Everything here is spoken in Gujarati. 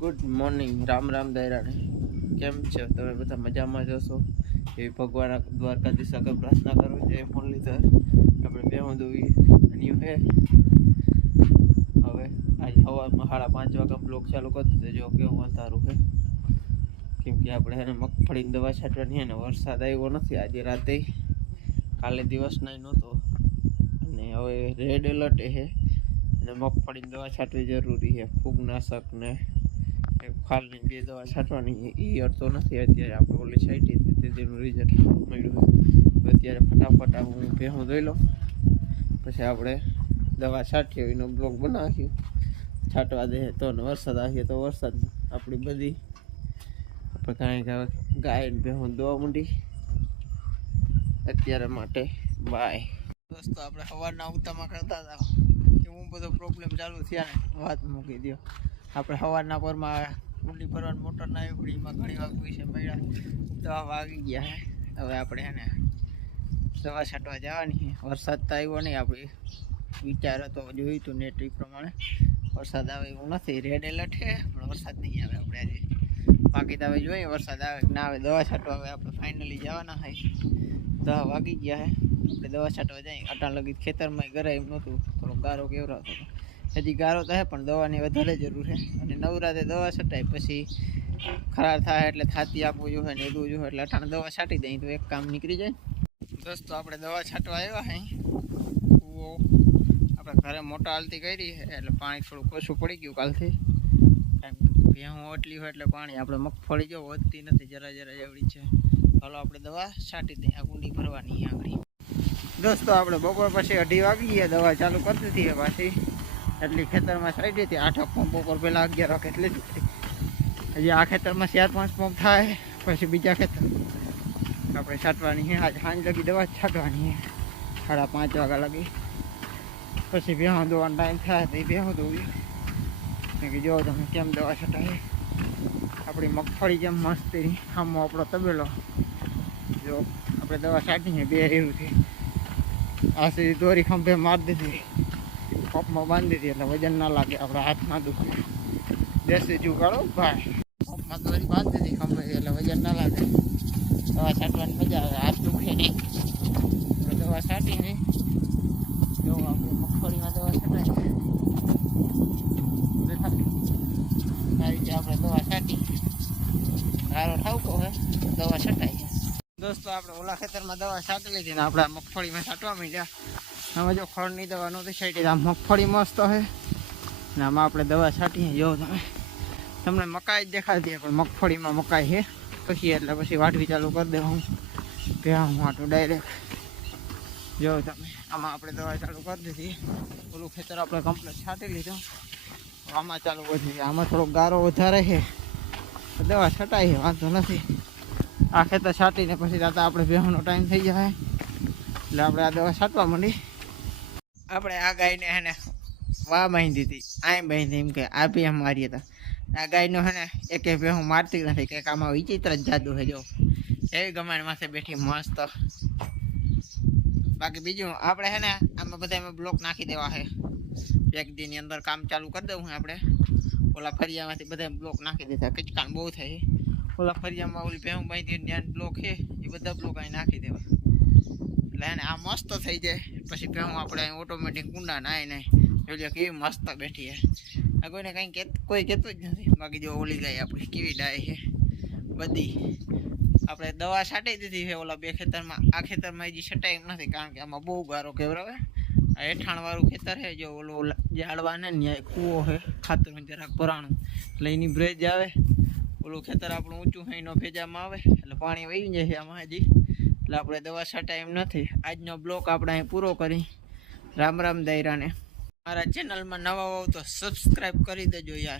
ગુડ મોર્નિંગ રામ રામ દાયરાને કેમ છે? તમે બધા મજામાં જશો એવી ભગવાન દ્વારકાધીશ આગળ પ્રાર્થના કરું જય મુરલીધર આપણે બેહું દોવી બન્યું હે? હવે આજે સવારમાં સાડા પાંચ વાગ્યા બ્લોક ચાલુ કરી દીધો. જો કેવું અંધારું છે કેમ કે આપણે એને મગફળીની દવા છાંટવાની અને વરસાદ આવ્યો નથી આજે રાતે. કાલે દિવસ નહીં નહોતો. અને હવે રેડ એલર્ટ છે અને મગફળીની દવા છાંટવી જરૂરી છે ફૂગનાશક ને ફાલની બે દવા છાંટવાની, એ અડતો નથી. અત્યારે આપણે ઓલી છાંટી હતી તેનું રિઝલ્ટ મળ્યું અત્યારે ફટાફટ હું ભેહું ધોઈ લઉં. પછી આપણે દવા છાંટીએ, એનો બ્લોક બનાવ્યો છાંટવા દે તો ને વરસાદ આવીએ તો વરસાદ. આપણી બધી આપણે કાંઈ ગાય ભેહું દોવા માંડી. અત્યારે માટે બાય દોસ્તો, આપણે સવારના ઉતામાં કરતા હતા. એવું બધો પ્રોબ્લેમ ચાલુ થયા વાત મૂકી દો આપણે સવારના પરમાં કુંડી ભરવાની મોટર ના આવી એમાં ઘણી વાર પૈસા મળ્યા. દવા વાગી ગયા હવે આપણે એને દવા છાંટવા જવાની વરસાદ તો આવ્યો નહીં, આપણે વિચાર હતો, જોયું હતું નેટ પ્રમાણે. વરસાદ આવે એવું નથી રેડ એલર્ટ છે પણ વરસાદ નહીં આવે આપણે આજે. બાકી તો હવે જોઈએ વરસાદ આવે ના આવે. દવા છાંટવા હવે આપણે ફાઇનલી જવાના હોય દવા વાગી ગયા હે. આપણે દવા છાંટવા જઈએ. અટાણ લગી ખેતરમાં ઘરે એમ નહોતું. થોડો ગારો કેવરાતો હતો. હજી ગારો તો પણ દવાની વધારે જરૂર છે. અને નવરાત્રે દવા છટાય પછી ખરાબ થાય એટલે થાતી આપવું જોઈએ ને એવું જોઈએ એટલે અઠાણ દવા છાંટી દઈએ તો એક કામ નીકળી જાય. દોસ્તો, આપણે દવા છાંટવા આવ્યા હે. કૂવો આપણે ઘરે મોટા હાલતી કરી એટલે પાણી થોડુંક ઓછું પડી ગયું કાલથી. ભેહું ઓટલી હોય એટલે પાણી આપણે મગફળી જો વધતી નથી, જરા જરા એવડી છે. ચાલો આપણે દવા છાંટી દઈએ. આ કુંડી ભરવાની આગળ. દોસ્તો, આપણે બપોર પછી અઢી વાગી ગયા, દવા ચાલુ કરી દીધી પાછી. એટલી ખેતરમાં સાઈડ હતી આઠ પંપ ઉપર પહેલાં અગિયાર વાગે એટલી જ હતી હજી આ ખેતરમાં ચાર પાંચ પંપ થાય, પછી બીજા ખેતર. આપણે છાંટવાની છે, આજ સાંજ લગી દવા જ છાંટવાની છે. સાડા પાંચ વાગ્યા લગી. પછી ભેહું દોવાનો ટાઈમ થાય તો એ ભેહું દોવી કેમ કે જો તમે કેમ દવા છટાય? આપણી મગફળી જેમ મસ્તી આમો આપણો તબેલો. જો, આપણે દવા છાંટીને બે હીરુંથી આ સીધી દોરી ખંભે મારી દીધી. પંપમાં બાંધી દીધી એટલે વજન ના લાગે, આપણા હાથ ના દુખે દેશી જુગાડો ભાઈ. પંપમાં તો બાંધી દીધી ખંભે એટલે વજન ના લાગે. દવા છાંટવાની મજા આવે, હાથ દુખે નહીં. દવા છાંટીને જો આપણે મગફળીમાં દવા છટાય આ રીતે આપણે દવા છાંટી. સારો ઠાવકો હે, દવા છટાઈ દોસ્તો, આપણે ઓલા ખેતરમાં દવા છાંટી લીધી ને આપણે મગફળીમાં છાંટવા માંડ્યા. આમાં જો ખડની દવા નહોતી છાંટી આ મગફળી મસ્ત છે ને આમાં આપણે દવા છાંટીએ, જો તમે. તમને મકાઈ જ દેખાતી પણ મગફળીમાં મકાઈ છે પછી એટલે પછી વાટવી ચાલુ કરી દે હું ત્યાં હું આટલું ડાયરેક્ટ જો તમે, આમાં આપણે દવા ચાલુ કરી દીધી. ઓલું ખેતર આપણે કમ્પ્લેટ છાંટી લીધું. આમાં ચાલુ કરી આમાં થોડોક ગારો વધારે છે. દવા છટાય છે વાંધો નથી. આ ખેતર છાંટીને પછી દાદા આપણે બેહવાનો ટાઈમ થઈ જાય. એટલે આપણે આ દવા છાંટવા માંડી. આપણે આ ગાયને હે ને વાહ બાંધી હતી, આય બાંધી એમ કે, આ આમ મારી હતા. આ ગાયનો હે ને એકે ભેહું મારતી નથી કે આમાં વિચિત્ર જ જાદુ હજો જો. એવી ગમાણ માથે બેઠી મસ્ત. બાકી બીજું, આપણે હે ને આમાં બધા એમાં બ્લોક નાખી દેવા છે. એક દીની અંદર કામ ચાલુ કરી દઉં આપણે. ઓલા ફરિયામાંથી બધા બ્લોક નાખી દેતા, કચકાણ બહુ થાય. ઓલા ફરિયામાં ઓલી ભેહું બાંધી બ્લોક છે, એ બધા બ્લોક અહીં નાખી દેવા. એટલે એને આ મસ્ત થઈ જાય. પછી ભેહું આપણે ઓટોમેટિક કુંડા નાય નહીં જોઈ કેવી મસ્ત બેઠી આ કોઈને કંઈ કે કોઈ કહેતું જ નથી. બાકી જો ઓલી ગાય આપણી કેવી ડાય છે બધી. આપણે દવા છાંટી દીધી છે ઓલા બે ખેતરમાં. આ ખેતરમાં હજી છટાઈ નથી કારણ કે આમાં બહુ ગારો આ હેઠાણવાળું ખેતર છે જો ઓલું ઓલા ઝાડવા ને ત્યાં કૂવો છે ખાતરનું જરાક પુરાણું એટલે એની બ્રેજ આવે. ઓલું ખેતર આપણું ઊંચું છે એનો ભેજામાં આવે. એટલે પાણી વહી જાય આમાં હજી. એટલે આપણે દવા ટાઈમ નથી. આજનો બ્લોક આપણે અહીં પૂરો કરી. રામ રામ દાયરાને. મારા ચેનલમાં નવા હોવ તો સબસ્ક્રાઈબ કરી દેજો યાર.